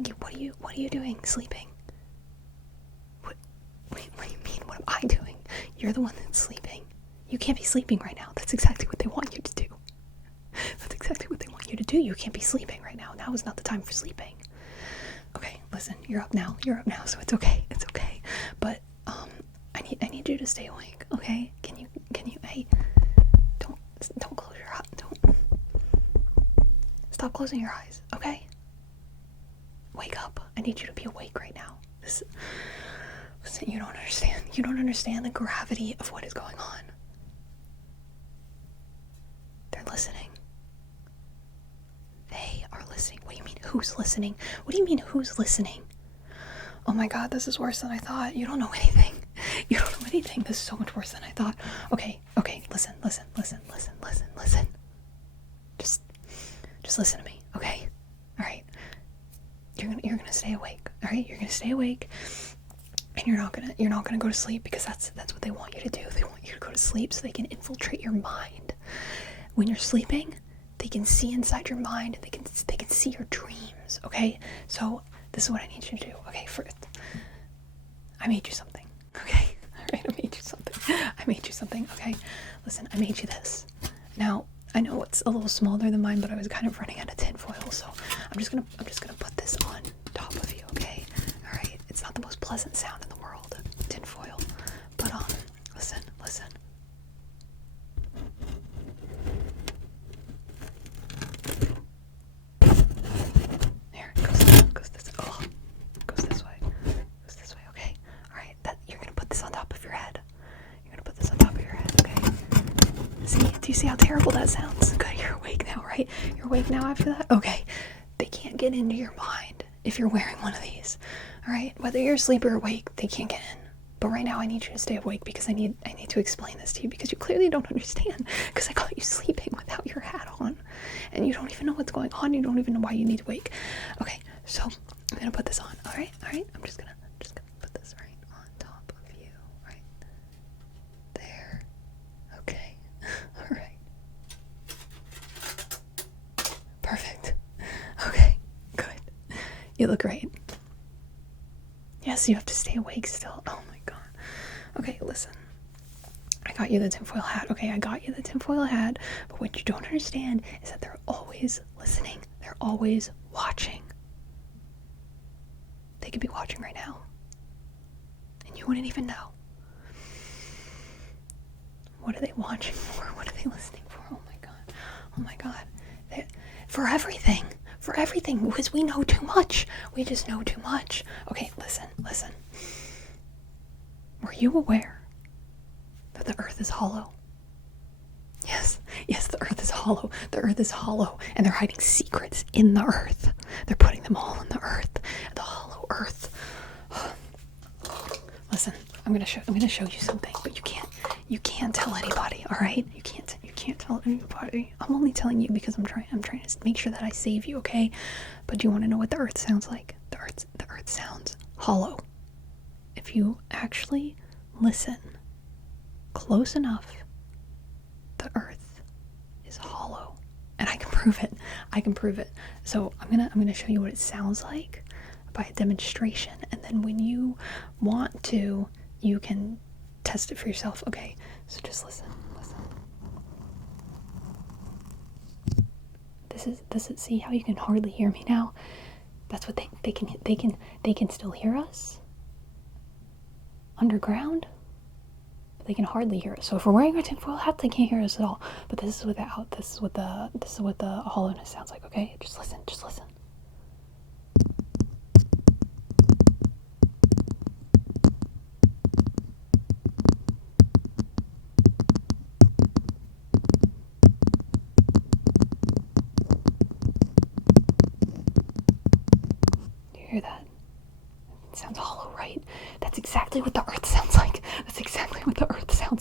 Maggie, what are you doing? Sleeping? What do you mean? What am I doing? You're the one that's sleeping. You can't be sleeping right now. That's exactly what they want you to do. That's exactly what they want you to do. You can't be sleeping right now. Now is not the time for sleeping. Okay, listen, you're up now, so it's okay. But I need you to stay awake, okay? Can you hey, don't close your eyes. Don't stop closing your eyes, okay? Wake up. I need you to be awake right now. Listen, you don't understand. You don't understand the gravity of what is going on. They're listening. They are listening. What do you mean, who's listening? What do you mean, who's listening? Oh my god, this is worse than I thought. You don't know anything. You don't know anything. This is so much worse than I thought. Okay, listen. Just listen to me, okay? Alright. You're gonna stay awake. Alright? You're gonna stay awake. And you're not gonna go to sleep, because that's what they want you to do. They want you to go to sleep so they can infiltrate your mind. When you're sleeping, they can see inside your mind. They can see your dreams, okay? So this is what I need you to do, okay? First, I made you something, okay? Alright, I made you something, okay? Listen, I made you this. Now, I know it's a little smaller than mine, but I was kind of running out of tinfoil, so I'm just gonna put this on top of you, okay? Alright, it's not the most pleasant sound in the world, tinfoil, but listen. Here, goes this way, okay? Alright, you're gonna put this on top of your head. Okay? Do you see how terrible that sounds? Good, you're awake now, right? You're awake now after that? Okay. They can't get into your mind if you're wearing one of these. Alright? Whether you're asleep or awake, they can't get in. But right now I need you to stay awake, because I need to explain this to you, because you clearly don't understand, because I caught you sleeping without your hat on. And you don't even know what's going on. You don't even know why you need to wake. Okay, so I'm gonna put this on. Alright? I'm just gonna put this right on top of you. Right there. Okay. Alright. Perfect. Okay, good. You look great. Yes, you have to stay awake still. Oh my god. Okay, listen. I got you the tinfoil hat. Okay, I got you the tinfoil hat. But what you don't understand is that they're always listening. They're always watching. They could be watching right now. And you wouldn't even know. What are they watching for? What are they listening for? Oh my god. Oh my god. For everything. For everything. Because we know too much. We just know too much. Okay, listen. Were you aware that the earth is hollow? Yes, the earth is hollow. The earth is hollow. And they're hiding secrets in the earth. They're putting them all in the earth. The hollow earth. Listen, I'm gonna show you something, but you can't tell anybody, alright? You can't tell anybody. I'm only telling you because I'm trying to make sure that I save you, okay? But do you want to know what the earth sounds like? The earth sounds hollow. If you actually listen close enough, the earth is hollow. And I can prove it. So I'm gonna show you what it sounds like by a demonstration, and then when you want to, you can test it for yourself. Okay, so just listen. This is see how you can hardly hear me now? That's what they can still hear us underground. But they can hardly hear us. So if we're wearing our tinfoil hat, they can't hear us at all. But this is what the hollowness sounds like. Okay, just listen. Hear that? It sounds hollow, right? That's exactly what the earth sounds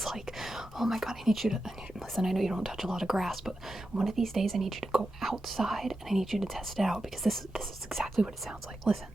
like. Oh my god, I need you to listen. I know you don't touch a lot of grass, but one of these days I need you to go outside and I need you to test it out, because this is exactly what it sounds like. Listen.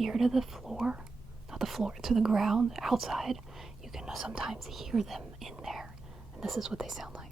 ear to the floor, not the floor, to the ground outside, you can sometimes hear them in there. And this is what they sound like.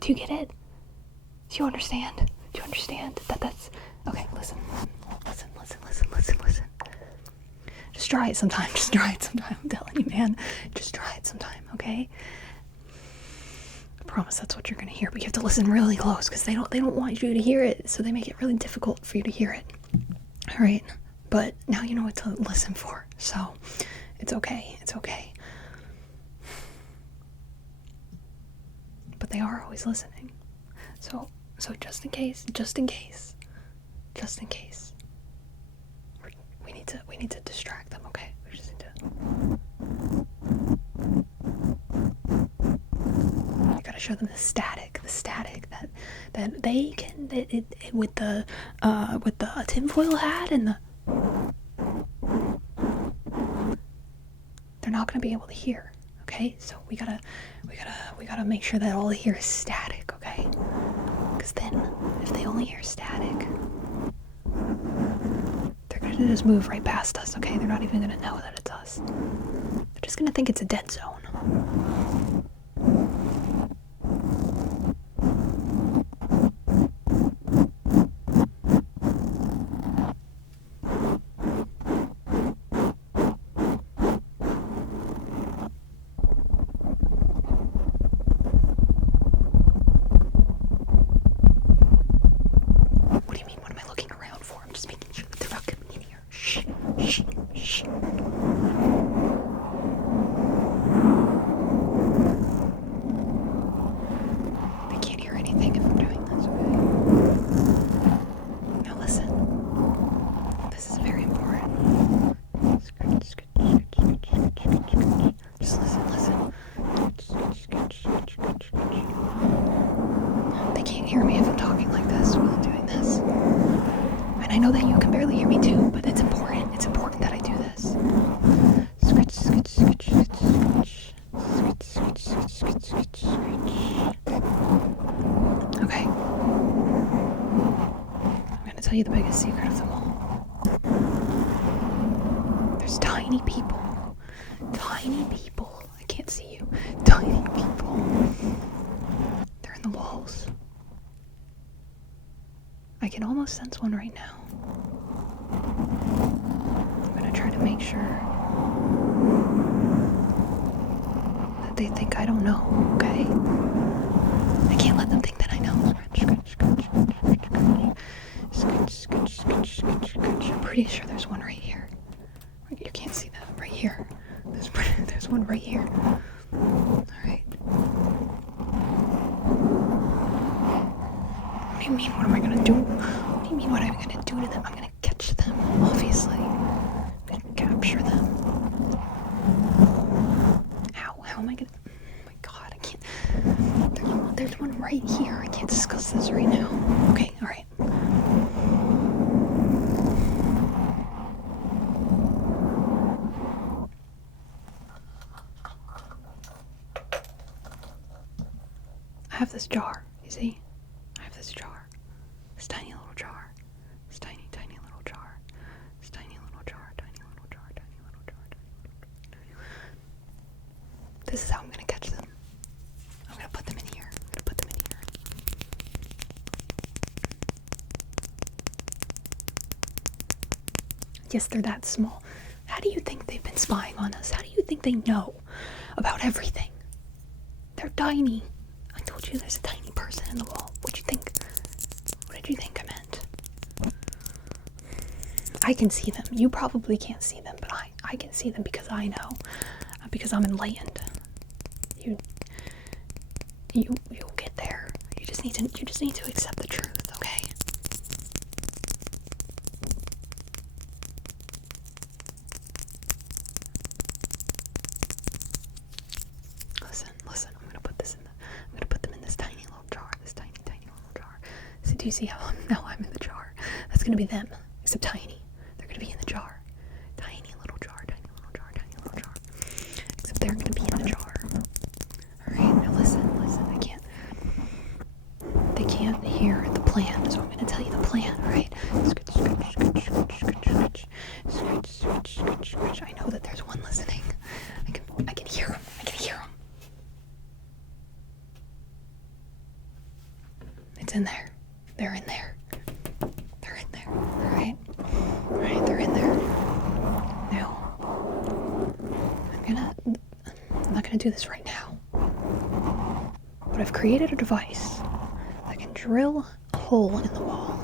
Do you get it? Do you understand? Do you understand that that's... Okay, listen. Just try it sometime. I'm telling you, man. Just try it sometime, okay? I promise that's what you're gonna hear, but you have to listen really close because they don't want you to hear it, so they make it really difficult for you to hear it. All right, but now you know what to listen for, so it's okay. But they are always listening. So just in case, we need to distract them, okay? We just need to. You gotta show them the static that they can with the tinfoil hat and the. They're not gonna be able to hear. Okay, so we gotta make sure that all they hear is static, okay? Because then, if they only hear static, they're gonna just move right past us, okay? They're not even gonna know that it's us. They're just gonna think it's a dead zone. Hear me if I'm talking like this while I'm doing this. And I know that you can barely hear me too, but it's important. It's important that I do this. Okay. I'm gonna tell you the biggest secret of them all. There's tiny people. I can't see you. Tiny people. They're in the walls. I can almost sense one right now. I'm gonna try to make sure that they think I don't know, okay? I can't let them think that I know. I'm pretty sure there's one right here. You can't see that. Right here. There's one right here. Alright. What do you mean? What am I gonna do? What do you mean? What am I gonna do to them? I'm gonna catch them, obviously. I'm gonna capture them. How am I gonna? Oh my god, I can't. There's one right here. I can't discuss this right now. Okay, alright. I have this jar, you see? I have this jar. This tiny little jar. This tiny little jar. This tiny little jar. This is how I'm gonna catch them. I'm gonna put them in here. Yes, they're that small. How do you think they've been spying on us? How do you think they know about everything? They're tiny. I told you there's a tiny person in the wall. What'd you think? What did you think I meant? I can see them. You probably can't see them, but I can see them because I know. Because I'm enlightened. You'll get there. You just need to accept the truth, okay? Do you see how now I'm in the jar? That's gonna be them, except tiny. They're gonna be in the jar. Tiny little jar, tiny little jar, tiny little jar. Except they're gonna be in the jar. Alright, now listen, they can't hear the plan, so I'm gonna tell you the plan, alright? I know that there's one listening. I can hear him. It's in there. They're in there. Alright, they're in there. Now, I'm not gonna do this right now. But I've created a device that can drill a hole in the wall.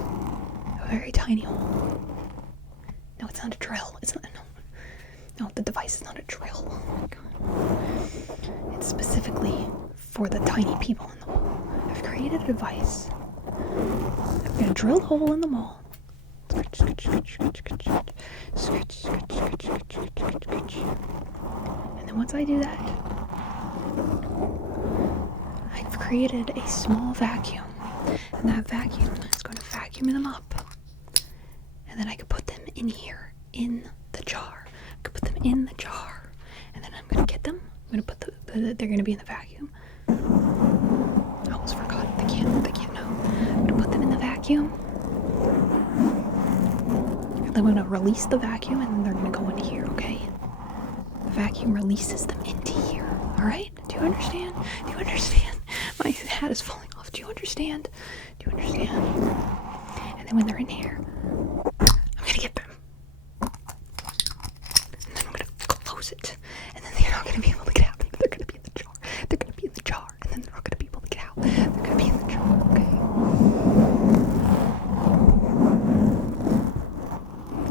A very tiny hole. No, it's not a drill. No, the device is not a drill. Oh my god. It's specifically for the tiny people in the wall. I've created a device. I'm gonna drill a hole in the wall. And then once I do that, I've created a small vacuum. And that vacuum is going to vacuum them up. And then I could put them in here, in the jar. I could put them in the jar. And then I'm going to get them. I'm going to put they're going to be in the vacuum. I almost forgot. They can't know. I'm going to put them in the vacuum. And then I'm going to release the vacuum and then they're going to go in here, okay? The vacuum releases them into here. Alright? Do you understand? My hat is falling off. Do you understand? And then when they're in here, I'm gonna get them. And then I'm gonna close it. And then they're not gonna be able to get out. They're gonna be in the jar. And then they're not gonna be able to get out. They're gonna be in the jar, okay?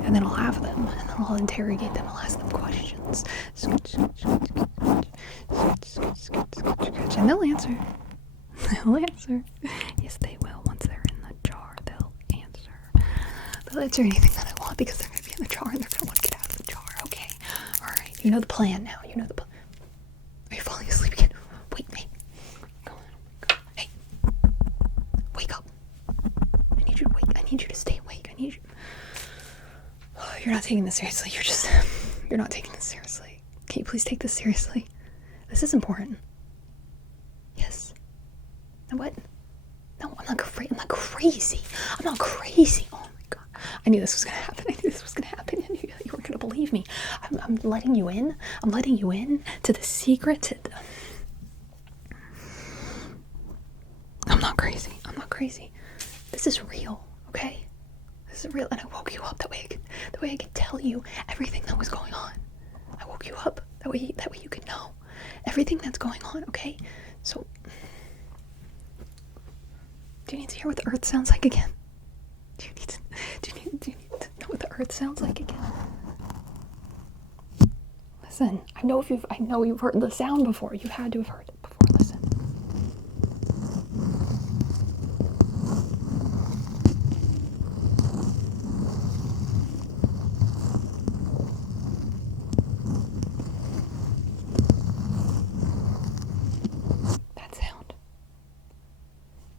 And then I'll have them. And then I'll interrogate them. I'll ask them questions. And they'll answer. Yes, they will. Once they're in the jar, they'll answer. They'll answer anything that I want because they're going to be in the jar and they're going to want to get out of the jar. Okay. Alright. You know the plan now. Are you falling asleep again? Wait. Come on. Oh my god. Hey. Wake up. I need you to wake. I need you to stay awake. You're not taking this seriously. You're not taking this seriously. Can you please take this seriously? This is important. Yes. Now what? No, I'm not crazy. Oh my god. I knew this was gonna happen. And you were gonna believe me. I'm letting you in. To the secret. I'm not crazy. This is real, okay? This is real, and I woke you up that way I could tell you everything that was going on. I woke you up that way you could know everything that's going on, okay? So, do you need to hear what the earth sounds like again? Do you need to know what the earth sounds like again? Listen, I know you've heard the sound before. You had to have heard it before. Listen.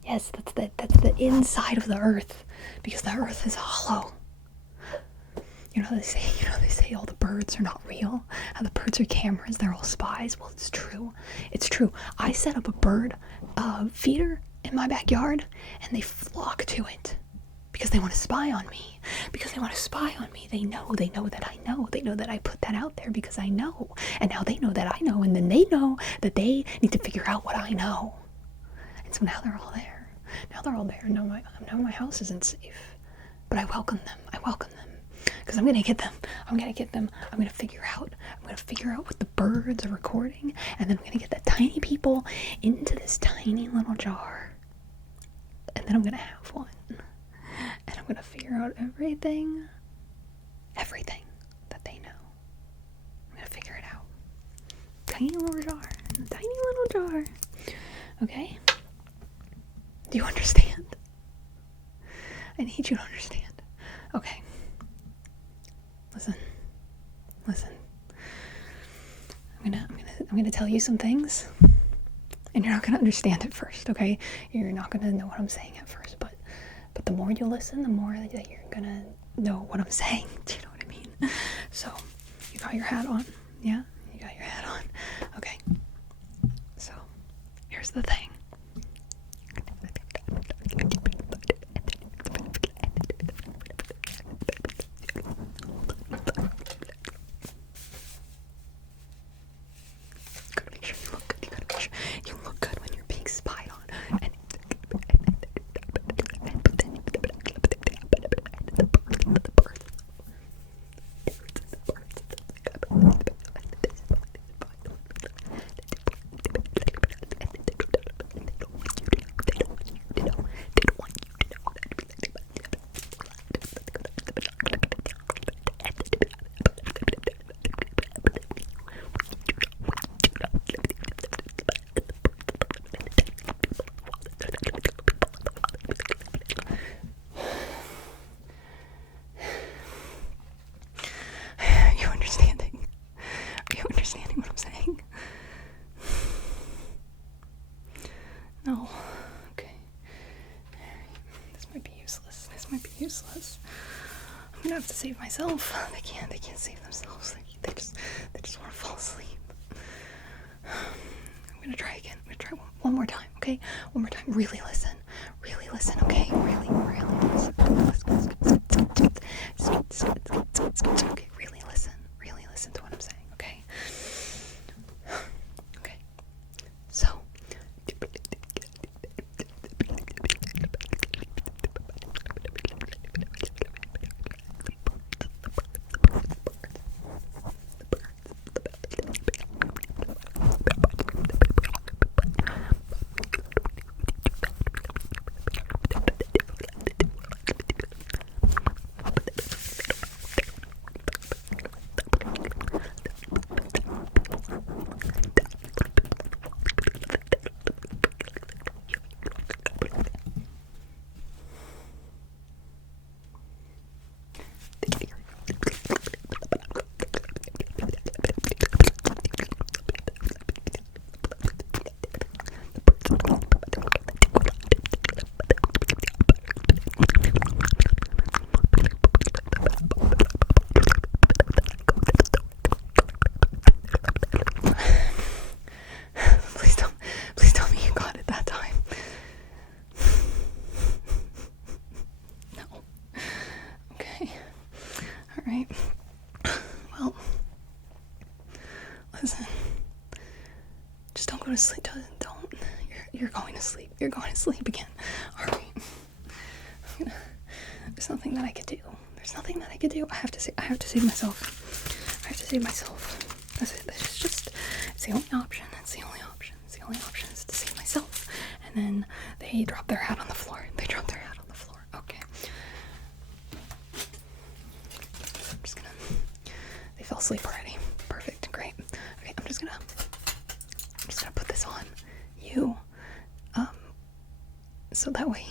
Yes, that's the inside of the earth, because the earth is hollow. You know they say all the birds are not real, how the birds are cameras, they're all spies. Well, it's true. I set up a bird feeder in my backyard, and they flock to it because they want to spy on me. They know that I know. They know that I put that out there because I know, and now they know that I know, and then they know that they need to figure out what I know. And so now they're all there. No, my house isn't safe. But I welcome them. Because I'm gonna get them. I'm gonna figure out what the birds are recording. And then I'm gonna get the tiny people into this tiny little jar. And then I'm gonna have one. And I'm gonna figure out everything that they know. I'm gonna figure it out. Tiny little jar. Okay? Do you understand? I need you to understand. Okay. Listen. I'm gonna tell you some things, and you're not gonna understand at first, okay? You're not gonna know what I'm saying at first, but But the more you listen, the more that you're gonna know what I'm saying. Do you know what I mean? So, you got your hat on? Yeah? You got your hat on? Okay. So, here's the thing. Gotta make sure you look good. You gotta make sure you look good when you're being spied on. And are you understanding? Are you understanding what I'm saying? No. Okay. This might be useless. This might be useless. I'm gonna have to save myself. They can't save themselves. They just want to fall asleep. I'm gonna try again. I'm gonna try one more time, okay? One more time. Really listen. Really listen, okay? Really listen. Okay, really listen. Really listen to what I'm saying, okay? Okay. So, please tell me you got it that time. No. Okay. All right. Well, listen. Just don't go to sleep. Don't. You're going to sleep. You're going to sleep again. All right. There's nothing that I could do. There's nothing that I could do. I have to save myself. I have to save myself. That's it. That's just. It's the only option. It's the only option. It's the only option is to save myself. And then they drop their hat on the floor. They drop their hat on the floor. Okay. I'm just gonna. They fell asleep already. Perfect. Great. Okay. I'm just gonna put this on you. So that way,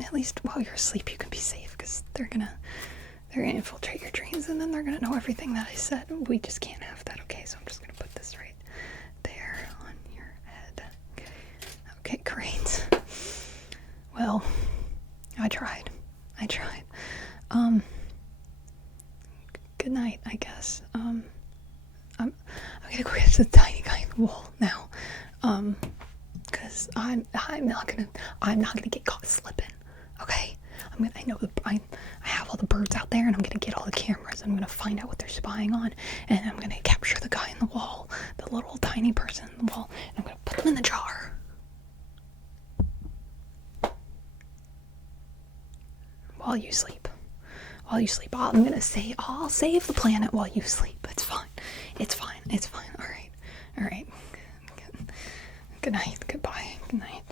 at least while you're asleep, you can be safe. Because they're gonna infiltrate your dreams, and then they're gonna know everything that I said. We just can't have that. Okay. So I'm just gonna put this right there on your head. Okay, great. Well, I tried. Good night, I guess. I'm gonna go get to the tiny guy in the wall now. Cause I'm not gonna get caught slipping. Okay? I have all the birds out there, and I'm gonna get all the cameras. I'm gonna find out what they're spying on, and I'm gonna capture the guy in the wall, the little tiny person in the wall, and I'm gonna put him in the jar. While you sleep. I'm gonna say I'll save the planet while you sleep. It's fine. All right. Good night. Goodbye. Good night.